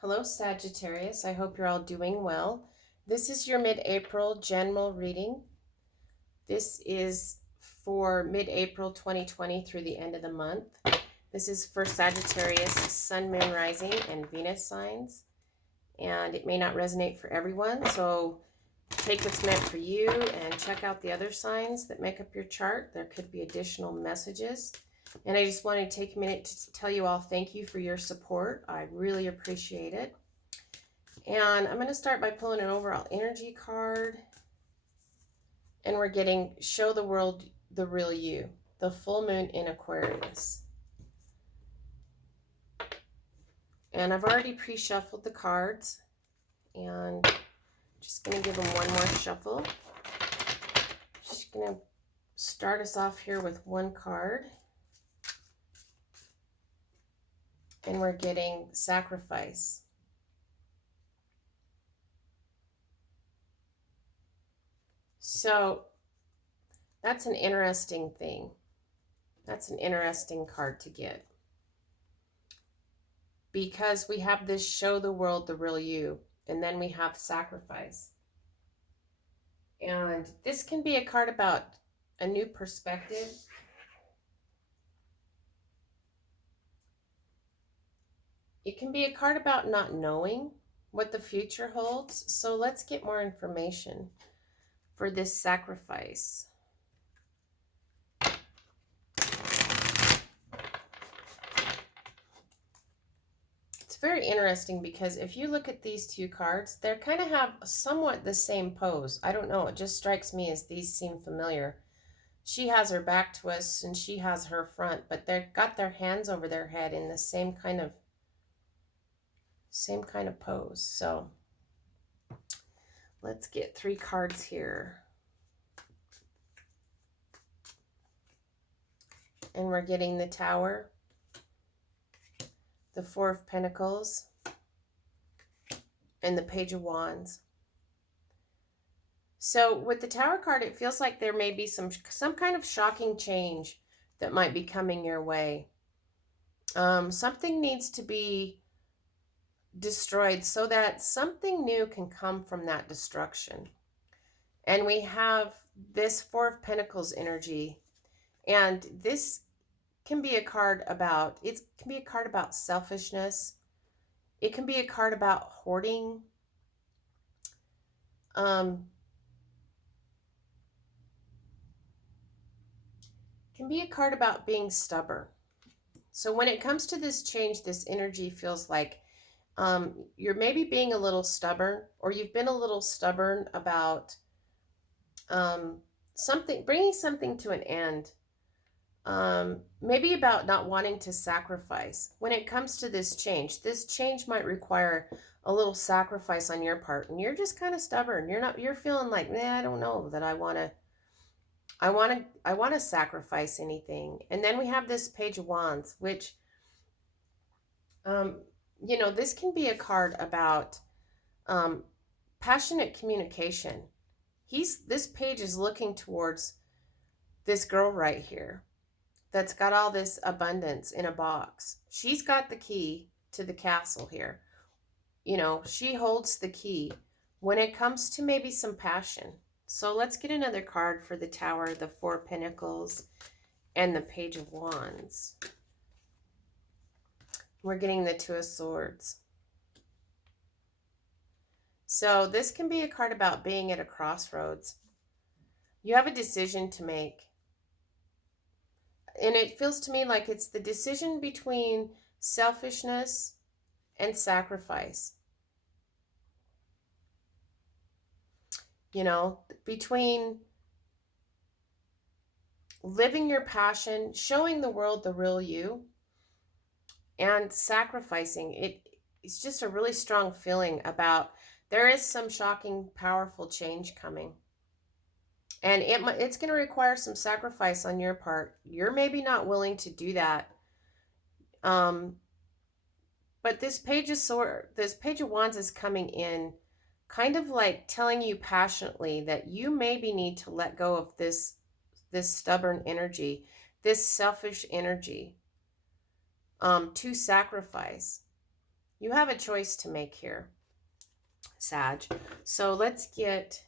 Hello, Sagittarius. I hope you're all doing well. This is your mid-April general reading. This is for mid-April 2020 through the end of the month. This is for Sagittarius, Sun, Moon, Rising, and Venus signs. And it may not resonate for everyone, so take what's meant for you and check out the other signs that make up your chart. There could be additional messages. And I just wanted to take a minute to tell you all thank you for your support. I really appreciate it. And I'm going to start by pulling an overall energy card. And we're getting Show the World the Real You, the full moon in Aquarius. And I've already pre-shuffled the cards. And just going to give them one more shuffle. Just going to start us off here with one card. And we're getting Sacrifice. So that's an interesting thing. That's an interesting card to get. Because we have this Show the World the Real You, and then we have Sacrifice. And this can be a card about a new perspective. It can be a card about not knowing what the future holds. So let's get more information for this Sacrifice. It's very interesting because if you look at these two cards, they kind of have somewhat the same pose. I don't know, it just strikes me as these seem familiar. She has her back to us and she has her front, but they've got their hands over their head in the same kind of pose. So let's get 3 cards here. And we're getting the Tower, the 4 of Pentacles, and the Page of Wands. So with the Tower card, it feels like there may be some kind of shocking change that might be coming your way. Something needs to be destroyed so that something new can come from that destruction. And we have this 4 of Pentacles energy, and this can be a card about, it can be a card about selfishness. It can be a card about hoarding. It can be a card about being stubborn. So when it comes to this change, this energy feels like you're maybe being a little stubborn, or you've been a little stubborn about something, bringing something to an end. Maybe about not wanting to sacrifice. When it comes to this change might require a little sacrifice on your part, and you're just kind of stubborn. You're feeling like, nah, I don't know that I want to sacrifice anything. And then we have this Page of Wands, which, this can be a card about passionate communication. This page is looking towards this girl right here that's got all this abundance in a box. She's got the key to the castle here. She holds the key when it comes to maybe some passion. So let's get another card for the Tower, the 4 of Pentacles, and the Page of Wands. We're getting the 2 of Swords. So this can be a card about being at a crossroads. You have a decision to make. And it feels to me like it's the decision between selfishness and sacrifice. Between living your passion, showing the world the real you, and sacrificing. It's just a really strong feeling about there is some shocking, powerful change coming. And it's going to require some sacrifice on your part. You're maybe not willing to do that. But this Page of Wands is coming in kind of like telling you passionately that you maybe need to let go of this stubborn energy, this selfish energy, to sacrifice. You have a choice to make here, Sag. So let's get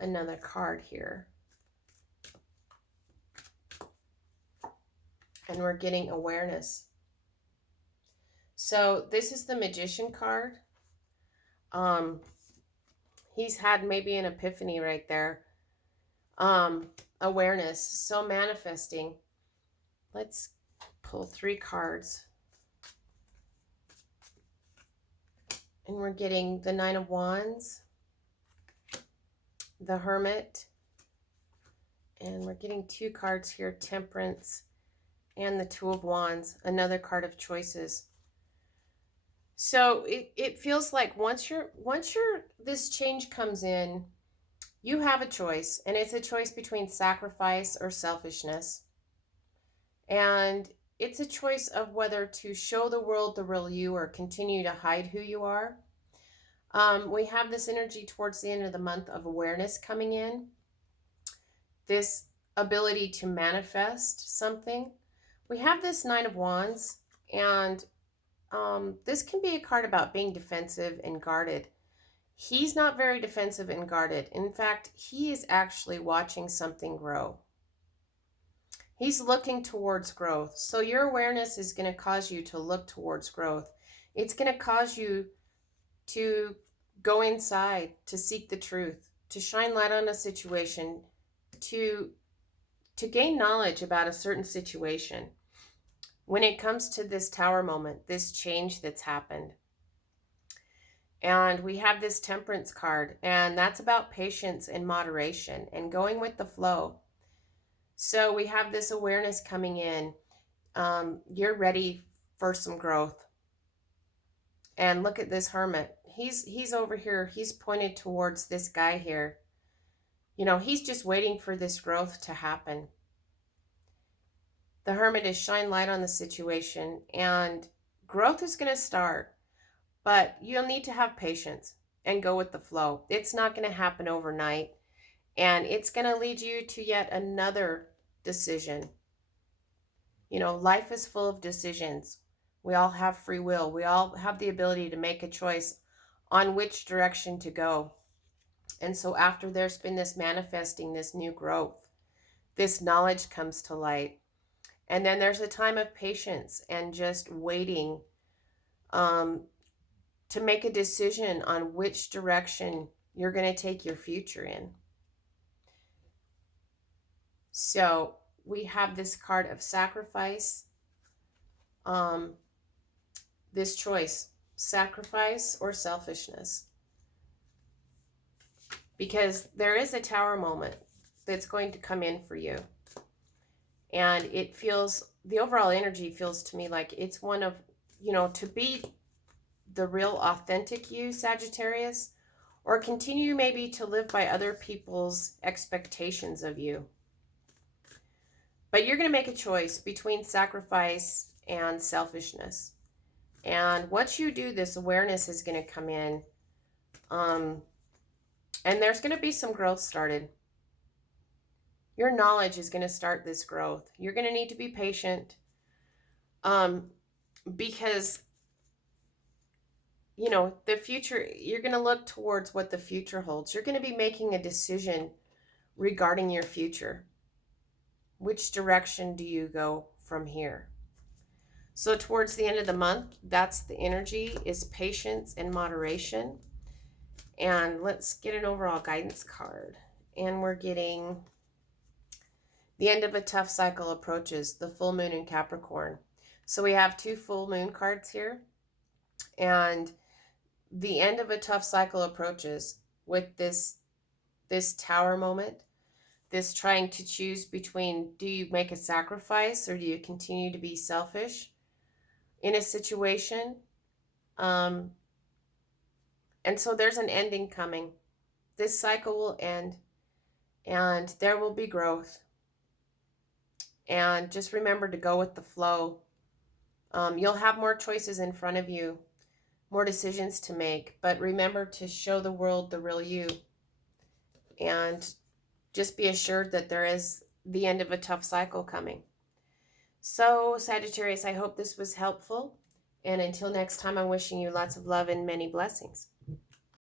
another card here. And we're getting awareness. So this is the Magician card. He's had maybe an epiphany right there. Awareness, so manifesting. Let's pull 3 cards. And we're getting the 9 of Wands, the Hermit, and we're getting 2 cards here, Temperance, and the 2 of Wands, another card of choices. So it feels like once this change comes in, you have a choice, and it's a choice between sacrifice or selfishness. And it's a choice of whether to show the world the real you or continue to hide who you are. We have this energy towards the end of the month of awareness coming in. This ability to manifest something. We have this 9 of Wands, and this can be a card about being defensive and guarded. He's not very defensive and guarded. In fact, he is actually watching something grow. He's looking towards growth. So your awareness is going to cause you to look towards growth. It's going to cause you to go inside, to seek the truth, to shine light on a situation, to gain knowledge about a certain situation. When it comes to this Tower moment, this change that's happened. And we have this Temperance card, and that's about patience and moderation and going with the flow. So we have this awareness coming in. You're ready for some growth. And look at this Hermit. He's over here. He's pointed towards this guy here. You know, he's just waiting for this growth to happen. The Hermit is shine light on the situation, and growth is going to start. But you'll need to have patience and go with the flow. It's not going to happen overnight. And it's going to lead you to yet another decision. You know, life is full of decisions. We all have free will. We all have the ability to make a choice on which direction to go. And so after there's been this manifesting, this new growth, this knowledge comes to light. And then there's a time of patience and just waiting to make a decision on which direction you're going to take your future in. So we have this card of sacrifice, this choice, sacrifice or selfishness. Because there is a Tower moment that's going to come in for you. And it feels, the overall energy feels to me like it's one of, you know, to be the real authentic you, Sagittarius, or continue maybe to live by other people's expectations of you. But you're going to make a choice between sacrifice and selfishness. And once you do this, awareness is going to come in. And there's going to be some growth started. Your knowledge is going to start this growth. You're going to need to be patient. Because, you know, the future, you're going to look towards what the future holds. You're going to be making a decision regarding your future. Which direction do you go from here? So towards the end of the month, that's the energy, is patience and moderation. And let's get an overall guidance card. And we're getting the end of a tough cycle approaches, the full moon in Capricorn. So we have 2 full moon cards here. And the end of a tough cycle approaches with this Tower moment. This trying to choose between, do you make a sacrifice or do you continue to be selfish in a situation? And so there's an ending coming. This cycle will end and there will be growth. And just remember to go with the flow. You'll have more choices in front of you, more decisions to make, but remember to show the world the real you. And just be assured that there is the end of a tough cycle coming. So, Sagittarius, I hope this was helpful. And until next time, I'm wishing you lots of love and many blessings.